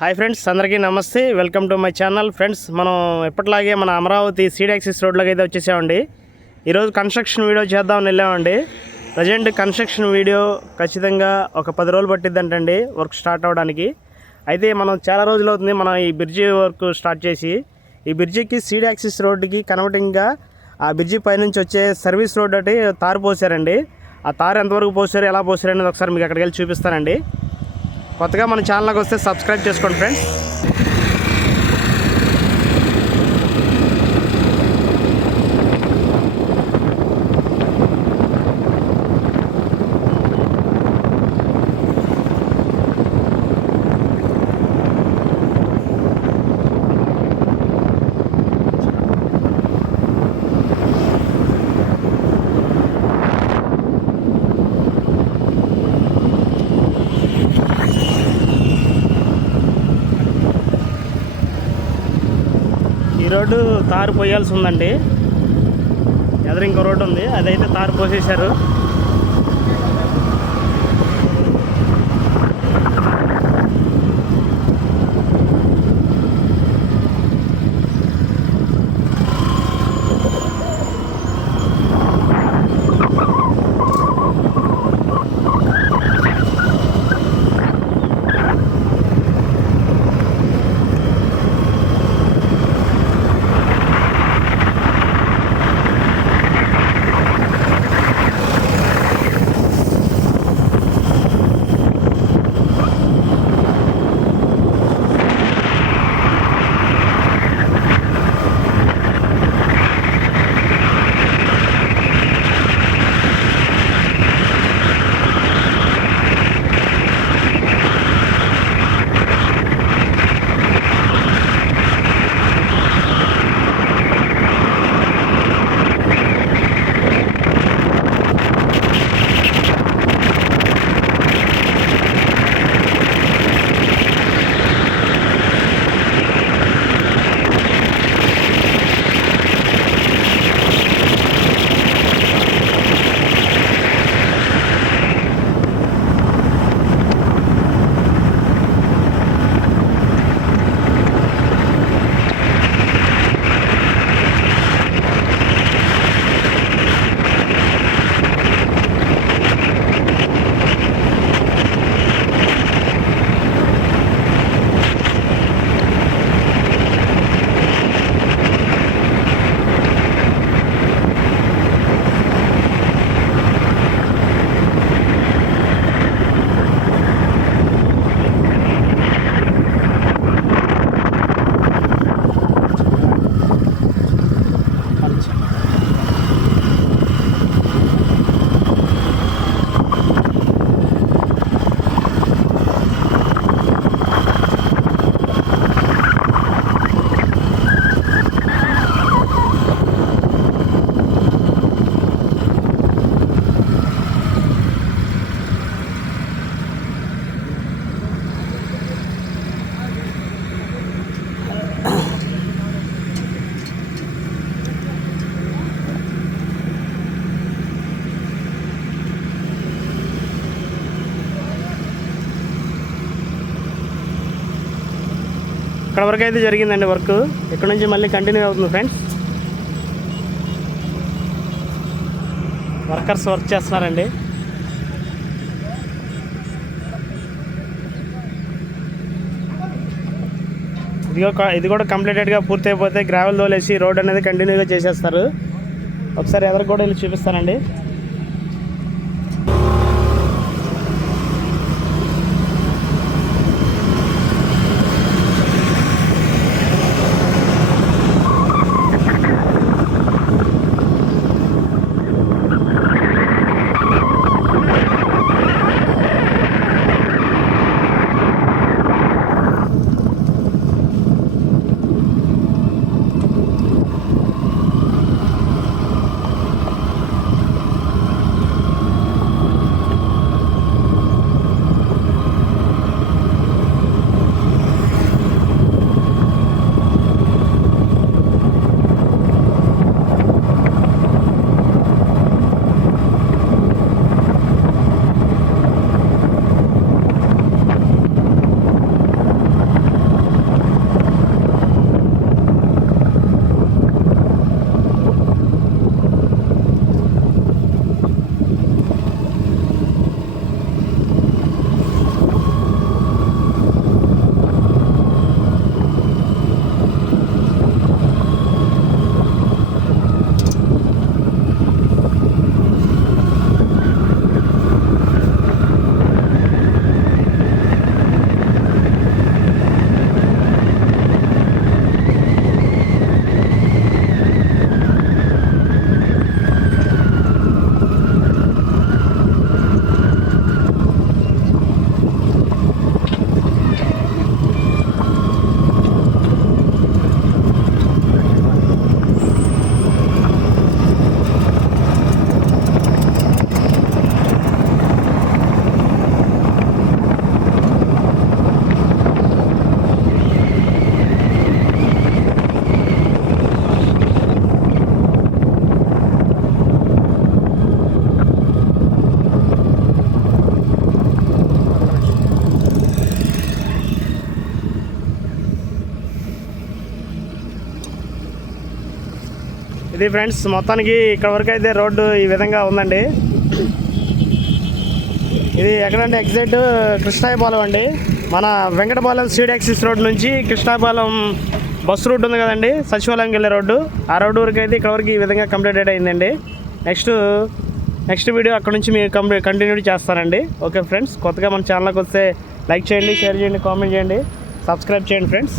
Hi friends, అందరికీ నమస్తే. Welcome to my channel. Friends, మనం ఎప్పటిలాగే మన అమరావతి సీడ్ యాక్సిస్ రోడ్లోకి అయితే వచ్చేసామండి. ఈరోజు కన్స్ట్రక్షన్ వీడియో చేద్దామని వెళ్ళామండి. ప్రజెంట్ కన్స్ట్రక్షన్ వీడియో ఖచ్చితంగా ఒక 10 రోజులు పట్టిద్దంటండి వర్క్ స్టార్ట్ అవ్వడానికి. అయితే మనం చాలా రోజులు అవుతుంది మనం ఈ బ్రిడ్జి వర్క్ స్టార్ట్ చేసి. ఈ బ్రిడ్జికి సీడ్ యాక్సిస్ రోడ్డుకి కన్వర్టింగ్గా ఆ బ్రిడ్జి పైనుంచి వచ్చే సర్వీస్ రోడ్ అంటే తారు పోసారండి. ఆ తారు ఎంతవరకు పోసారు, ఎలా పోసారు అనేది ఒకసారి మీకు అక్కడికి వెళ్ళి చూపిస్తానండి. కొత్తగా మన ఛానల్కి వస్తే సబ్స్క్రైబ్ చేసుకోండి ఫ్రెండ్స్. ఈ రోడ్డు తారు పోయాల్సి ఉందండి. ఎదురు ఇంకో రోడ్డు ఉంది, అదైతే తారు పోసేశారు. ఇక్కడ వరకు అయితే జరిగిందండి వర్క్. ఇక్కడ నుంచి మళ్ళీ కంటిన్యూ అవుతుంది ఫ్రెండ్స్. వర్కర్స్ వర్క్ చేస్తున్నారండి. ఇది కూడా కంప్లీటెడ్గా పూర్తి అయిపోతే గ్రావెల్ తోలేసి రోడ్ అనేది కంటిన్యూగా చేసేస్తారు. ఒకసారి ఎదురు కూడా వెళ్ళి చూపిస్తానండి. ఇది ఫ్రెండ్స్ మొత్తానికి ఇక్కడ వరకు అయితే రోడ్డు ఈ విధంగా ఉందండి. ఇది ఎక్కడంటే ఎగ్జాక్ట్ కృష్ణాయపాలెం అండి. మన వెంకటపాలెం సీడ్ యాక్సిస్ రోడ్ నుంచి కృష్ణాయపాలెం బస్సు రూట్ ఉంది కదండి, సచివాలయంకి వెళ్ళే రోడ్డు. ఆ రోడ్డు వరకు అయితే ఇక్కడ వరకు ఈ విధంగా కంప్లీటెడ్ అయిందండి. నెక్స్ట్ వీడియో అక్కడ నుంచి మీరు కంటిన్యూ చేస్తానండి. ఓకే ఫ్రెండ్స్, కొత్తగా మన ఛానల్కి వస్తే లైక్ చేయండి, షేర్ చేయండి, కామెంట్ చేయండి, సబ్స్క్రైబ్ చేయండి ఫ్రెండ్స్.